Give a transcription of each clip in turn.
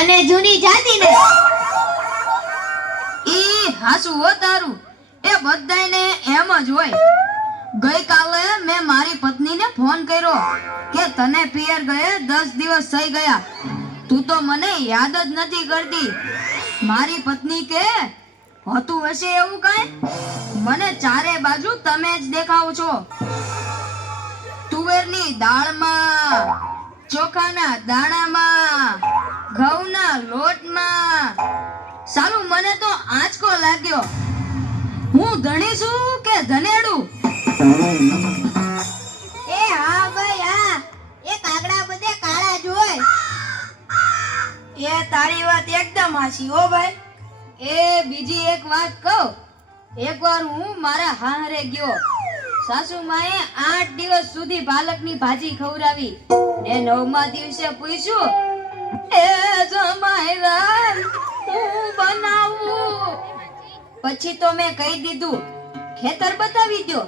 અને જૂની જાતી ને ઈ હાસુ હો તારું એ બધાયને એમ જ હોય ગઈકાલે મેં મારી પત્નીને ફોન કર્યો કે તને પિયર ગયે 10 દિવસ થઈ ગયા તું તો મને યાદ જ નથી કરતી મારી પત્ની કે હોતું હશે એવું કાંઈ મને ચારે બાજુ તમે જ દેખાવ છો તુવેરની દાળમાં ચોખાના દાણામાં ઘઉંના લોટમાં સાલું મને તો આંચકો લાગ્યો હું ધણી છું કે ધનેડું એ હા ભાઈ હા એ કાગડા બધે કાળા જ હોય એ તારી વાત એકદમ હાચી હો ભાઈ એ બીજી એક વાત કહું એકવાર હું મારા હાહરે ગયો સાસુમાએ 8 દિવસ સુધી પાલકની ભાજી ખવડાવી ને 9મા દિવસે પૂછ્યું એ જમાઈરા હું બનાવું પછી તો મેં કહી દીધું ખેતર બતાવી દો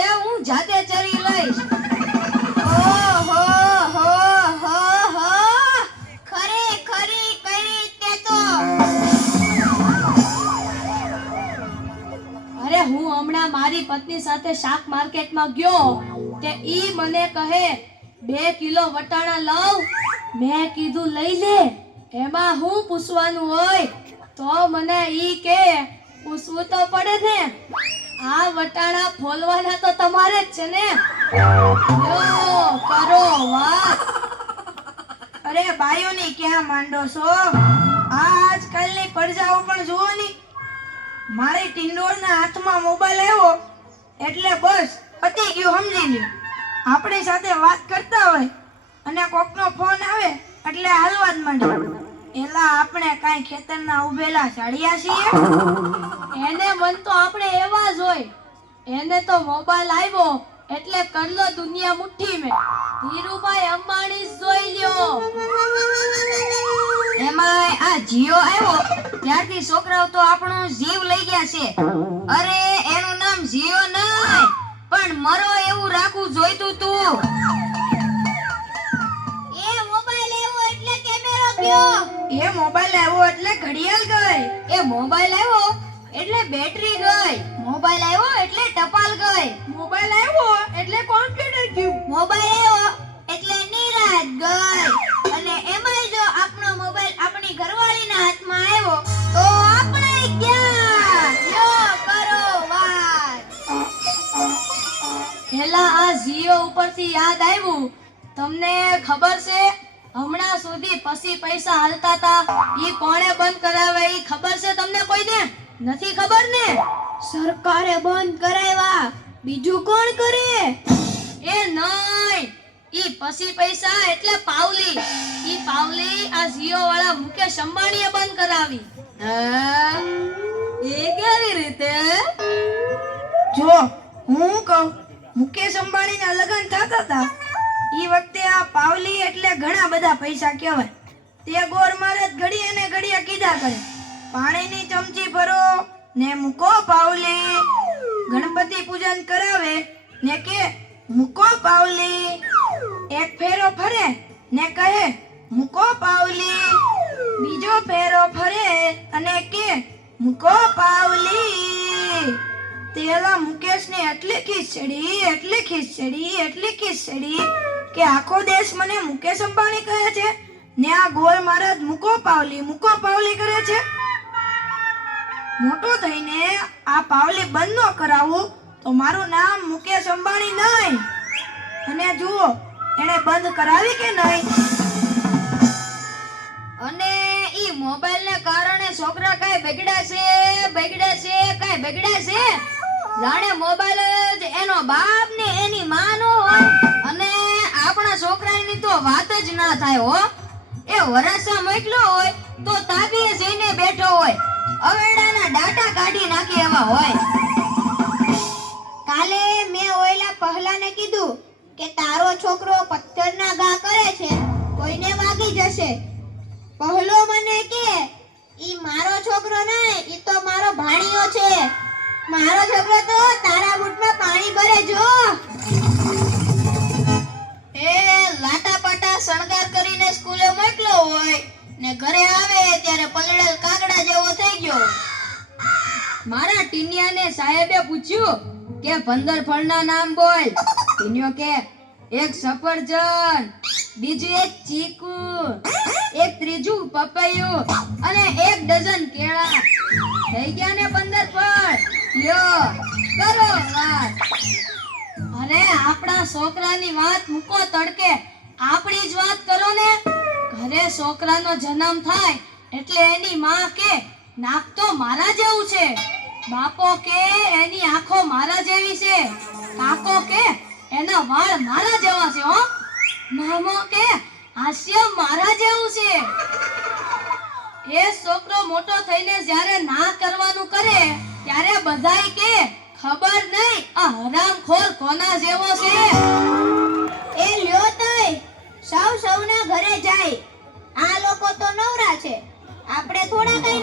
એ હું જાતે ચરી લઈશ ઓહો હો હો હો ખરી કરી તે તો અરે હું હમણાં મારી પત્ની સાથે શાક માર્કેટમાં ગયો તે ઈ મને કહે 2 કિલો વટાણા લાવ મેં કીધું લઈ લે એમાં હું પૂછવાનું હોય તો મને ઈ કે પૂછવું તો પડે ને આ વટાણા ફોલવાના તો તમારે જ છે ને યો કરો વાત અરે બાયોની ક્યાં માંડો છો આજકાલની પરજાઓ પણ જુઓ ની મારી ટિંડોળના હાથમાં મોબાઈલ આવ્યો એટલે બસ પતી ગયું સમજી લ્યો આપણી સાથે વાત કરતા હોય અને કોકનો ફોન આવે એટલે હાલવા જ માંડે એલા આપણે કાઈ ખેતરના ઉભેલા સાડિયા છીએ એને મન તો આપણે એવા જ હોય એને તો મોબાઈલ આવ્યો એટલે કરલો દુનિયા મુઠ્ઠી મેં ધીરુભાઈ અંબાણી જોઈ લ્યો એમાં આ જીઓ આવ્યો ત્યારથી છોકરાઓ તો આપણો જીવ લઈ ગયા છે અરે એનું નામ જીઓ નહીં પણ મરો એવું રાખવું જોઈતું તું એ મોબાઈલ આવ્યો એટલે કેમેરો ગયો એ મોબાઈલ આવ્યો એટલે ઘડિયાળ ગઈ એ મોબાઈલ આવ્યો એટલે બેટરી ગઈ મોબાઈલ આવ્યો એટલે ટપાલ ગઈ મોબાઈલ આવ્યો એટલે કોમ્પ્યુટર ગયું મોબાઈલ આવ્યો એટલે નિરાત ગઈ અને એમાંય જો આપણો મોબાઈલ આપણી ઘરવાળીના હાથમાં આવ્યો તો આપણે ગયા યો કરો વાત પેલા આ જીઓ ઉપરથી યાદ આવ્યું તમને ખબર છે હમણાં સુધી પછી પૈસા હાલતા હતા ઈ કોણે બંધ કરાવે ઈ ખબર છે તમને કોઈને નથી ખબર ને સરકારે બંધ કરાવ્યા બીજું કોણ કરે એ નહીં ઈ પછી પૈસા એટલે પાવલી ઈ પાવલી આ જીઓ વાળા મુકેશ અંબાણીએ બંધ કરાવી એ કેવી રીતે જો હું કહું મુકેશ અંબાણીના લગ્ન થતા હતા ઈ વખતે આ પાવલી એટલે ઘણા બધા પૈસા કહેવાય તે ગોર મારે ઘડીએ ને ઘડીએ કીધા કરે પાણીની ચમચી ભરો ને મૂકો પાવલી ગણપતિ પૂજન કરાવે ને કે મૂકો પાવલી એક ફેરો ફરે ને કહે મૂકો પાવલી બીજો ફેરો ફરે અને કે મૂકો પાવલી તેલા મુકેશને એટલી ખીચડી કે આખો દેશ મને મુકેશ અંબાણી કહે છે ને આ ગોળ મહારાજ મૂકો પાવલી કરે છે મોટો થઈને આ પાવલી બંધ ન કરાવું તો મારું નામ મુકેશ અંબાણી નહીં અને જુઓ એને બંધ કરાવી કે નહીં અને ઈ મોબાઈલ ને કારણે છોકરા કઈ બગડ્યા છે જાણે મોબાઈલ જ એનો બાપ ને એની માં નો હોય અને આપણા છોકરાની તો વાત જ ના થાય હો એ વરાસા મોકલો હોય તો તાબીએ જઈને બેઠો હોય અવેડાના ડાટા કાઢી નાખી એવા હોય કાલે મેં ઓયલા પહલાને કીધું કે તારો છોકરો પથ્થરના ઘા કરે છે કોઈને વાગી જશે પહલો મને કે ઈ મારો છોકરો નહીં ઈ તો મારો ભાણિયો છે મારો છોકરો તો તારા બૂટમાં પાણી ભરે જો એ લાટા પાટા શણગાર કરીને સ્કૂલે મોકલો હોય ને ઘરે પલળેલ કાગડા જેવો થઈ ગયો. મારા ટીનિયાને સાહેબે પૂછ્યું કે 15 ફળના નામ બોલ. ટીનિયો કે એક સફરજન, બીજું એક ચીકુ, એક ત્રીજું પપૈયું અને 1 ડઝન કેળા. થઈ ગયા ને 15 ફળ. લ્યો કરો વાત. અરે આપણા છોકરાની વાત મૂકો તડકે, આપણી જ વાત કરો ને. ઘરે છોકરાનો જન્મ થાય એટલે એની માં કે નાક તો મારા જેવું છે, બાપો કે એની આંખો મારા જેવી છે, કાકો કે એના વાળ મારા જેવા છે હો, મામો કે હાસ્ય મારા જેવું છે. એ છોકરો મોટો થઈને જ્યારે ના કરવાનું કરે ત્યારે બધાય કે ખબર નહીં આ હરામખોર કોના જેવો છે. એ લ્યો તોય સૌના ઘરે જાય. આ લોકો તો નવરા છે, આપણે થોડા કઈ